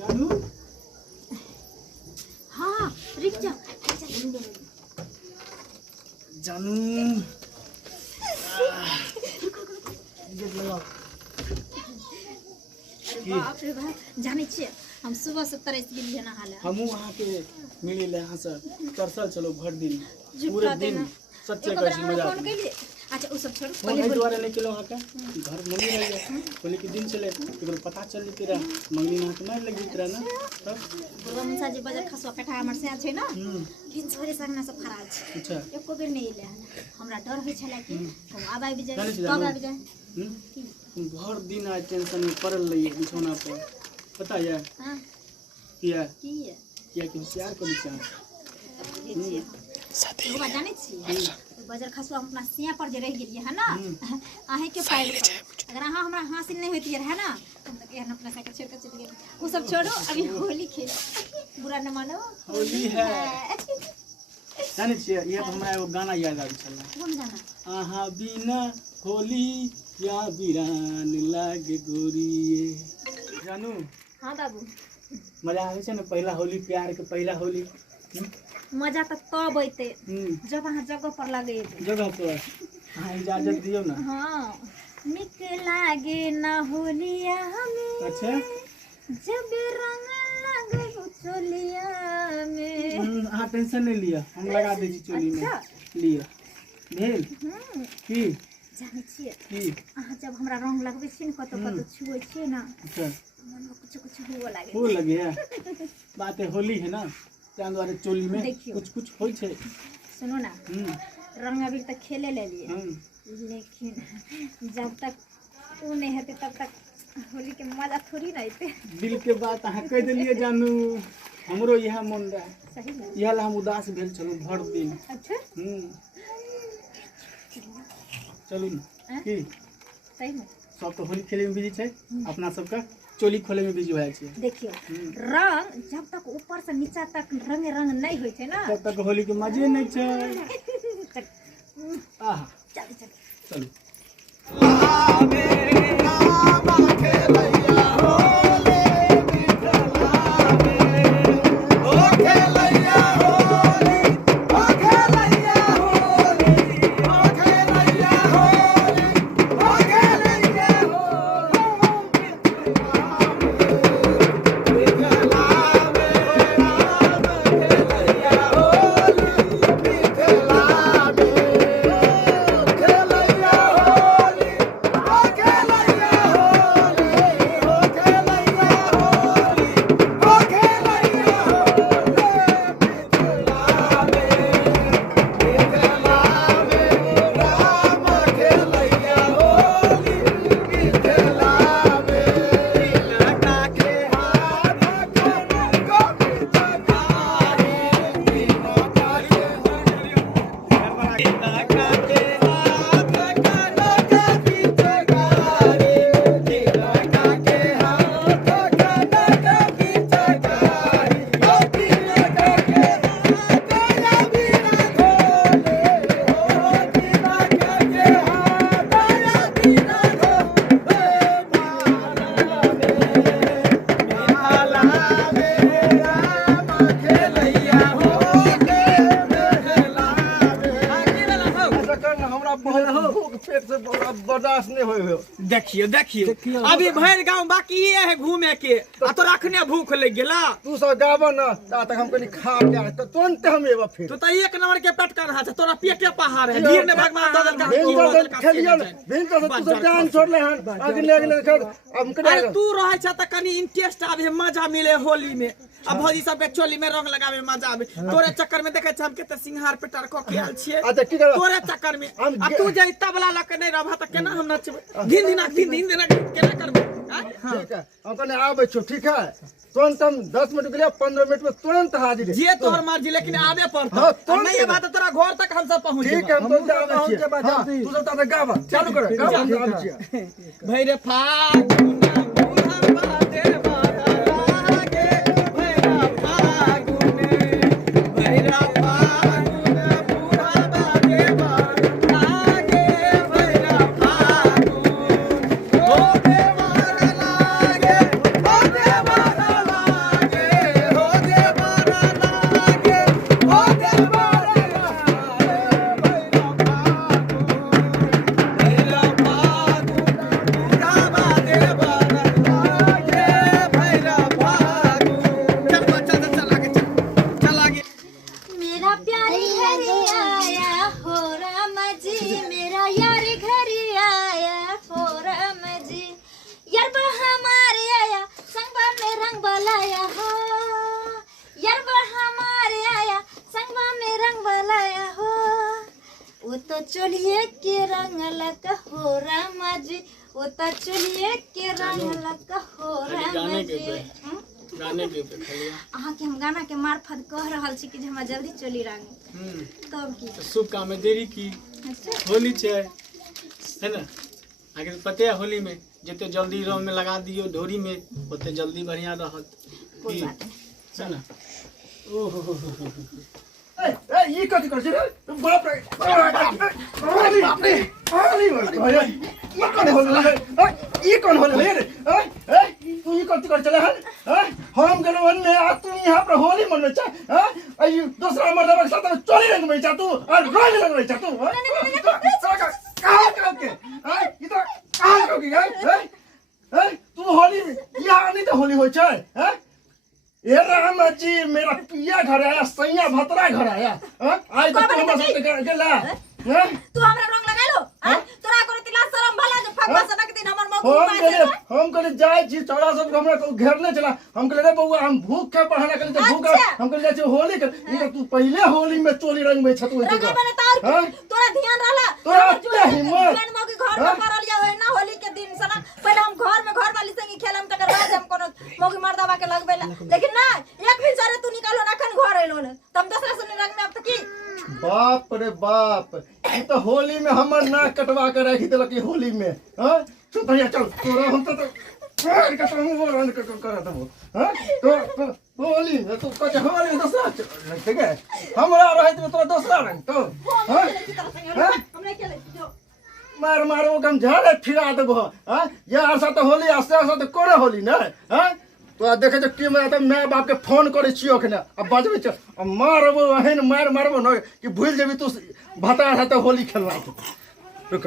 जानू हाँ रुक जा जानू बाप रे बाप जाने छिए हम सुबह से तरस गेलिए नहाले हमू वहाँ के मिले यहाँ से तरसल चलो भर दिन झूठा पूरे दिन देना। सच्चे एक कैसी बार मजा फोन कैलिए अच्छा वो सब छोड़ फोन द्वारा नहीं किलो वहाँ का घर मम्मी रह गया होली के दिन चले तो पता चल तेरा मंगनी ना तो नहीं लगी तेरा ना तब बाबा मुसा जी बजर खसवा कटा हमर से छै ना फिर छोरे संगना सब फरार छै अच्छा एको बेर नहीं एले हमरा डर होय छला कि कब आबै जाय जाने छी कब जानू? आबै जाय भर दिन आज टेंशन में पड़ल रहिए बिछौना पर पता है हां किया की है किया कि प्यार को विचार साथी बाबा जाने छी बजर खसवा हम अपना सिया पर जे रह गेलिए है ना आहे के पाइल अगर अहाँ हमरा हासिल नहीं होती है ना हम तो एहन अपना साइकिल छोड़ के चल गेल वो सब छोड़ो अभी होली खेलो बुरा न मानो होली है जाने छिए ये हमरा एगो गाना याद आबि छला कौन गाना आहा बिना होली या बिरान लागे गोरिए जानू हां बाबू मजा आवे छै ना पहला होली प्यार के पहला होली मजा तो तब अइते जब अहाँ जगह पर लगे जगह पर अहाँ इजाजत दियो ना हाँ निक लागे ना होलिया हमें अच्छा जब रंग लगे चोलिया में अहाँ टेंशन नहीं लिया हम लगा दै छी चोली में अच्छा लिया भेल की जाने छिए की अहाँ जब हमरा रंग लगबे छी न कतो कतो छुए छी ना अच्छा मन में कुछ कुछ हुआ लागे हो लगे है बात है होली है ना तां द्वारे चोली में देखियो। कुछ कुछ होई छै सुनो ना रंग अबीर तक खेले ले लिए हम्म लेकिन जब तक वो नहीं होते तब तक होली के मजा थोड़ी ना आते दिल के बात अहाँ कह दिलिए जानू हमरो यह मन रहा सही में यह ला हम उदास भेल चलू भर दिन अच्छा चलू न की सही में सब तो होली खेले में बिजी छै अपना सबका चोली खोले में बिजी भए छै देखियो रंग जब तक ऊपर से नीचा तक रंग रंग नहीं होय छै ना तब तक होली के मजे नहीं छै आहा चल चल चलू बर्दाश्त नहीं हो देखिए देखिए अभी भर गांव बाकी है घूमे के आ तो रखने भूख लग गेला तू सब गाबो ना ता तक हम कनी खा के तो तुरंत हम एबो फिर तो एक नंबर के पेट कर रहा है तोरा पेटे पहाड़ है गिर ने भगवान ददल का खेलियो बिन तो तू सब जान छोड़ले हन आगे ले गेले छोड़ हम कने अरे तू रहे छ त कनी इंटरेस्ट आवे मजा मिले होली में अब भौजी सब के चोली में रंग लगावे में मजा आवे तोरे चक्कर में देखे छ हम केते सिंहार पेटर को खेल छिए अच्छा की कर तोरे चक्कर में आ तू जे तबला लक नहीं रहबा त केना हम नचबे दिन केना करबे ठीक है हम कने आबै छु ठीक है तुरंत हम 10 मिनट के लिए 15 मिनट में तुरंत हाजिर जे तोहर मर्जी लेकिन आवे पड़ता नहीं ये बात तोरा घर तक हम सब पहुंच ठीक है हम तो आबै छी तू सब ता गाबा चालू कर गाबा हम आबै छी भैरे फागुन बुढ़वा देवा लागे भैरा फागुन भैरा फागुन बुढ़वा देवा लागे भैरा फागुन ओ देवा लागे ओ देवा लागे चलिए के रंग लगा हो खाली गाने के पे गाने के पे खाली अहाँ के हम गाना के मार्फत कह रहल छी कि जे हमरा जल्दी चली रंग तब की तो शुभ काम में देरी की अच्छा होली है ना आगे पते है होली में जिते जल्दी रंग में लगा दियो ढोरी में उते जल्दी बढ़िया रहत कोई बात नहीं है ना ओहो ए ये कथि कर छी रे बाप रे अरे बाप रे अरे ये कौन होले ये कौन होले रे ए तू ये कथि कर चले है हम गेलो अन्ने आ तू यहां पर होली मनबे छ ए दूसरा मर्दवा के साथ चोली रंग में जा तू और रंग लगबे छ तू कहां के ये तो कहां के तू होली यहां नहीं तो होली होय छ ए राम जी मेरा पिया घर आया सैया भतरा घर आया आज तक हमरा साथ गेला तू हमरा रंग लगा लो तोरा कोनो तिला शरम भला जे फगवा सनक दिन हमर मौक हम कहले जाय छी चौड़ा सब हमरा को घेरने चला हम कहले रे बउआ हम भूख के पढ़ाना कहले तो भूख हम कहले जाय छी होली कर ये तू पहले होली में चोली रंग में छतु तोरा ध्यान रहला तोरा क्या हिम्मत मैंने मौके घर में करल जा होय ना होली के दिन सना पहले हम घर में घर वाली संगे खेलम तकर बाद हम कोनो मौके मर्दावा के लगबेला लेकिन ना एक भी सारे तू निकालो ना खन घर आइलो ना तम दूसरा सुने रंग में अब तक की बाप रे बाप ये तो होली में हमर नाक कटवा के रखी देलक होली में हां चल भैया चल तोरा हम तो फेर के तुम वो रन कर दबो हां तो होली तो कछ होली दूसरा ठीक है हमरा रहे तो तोरा दूसरा रंग तो हां हमने खेले जो मार मार वो कम झाड़े फिरा देबो हां यार सा तो होली आस्ते आस्ते कोरे होली ना हां तो देखे जो के मैं तो मैं बाप के फोन करे छियो अखने अब बाजबे छ मारबो एहन मारबो न कि भूल जेबी तू भता था तो होली खेलना रुक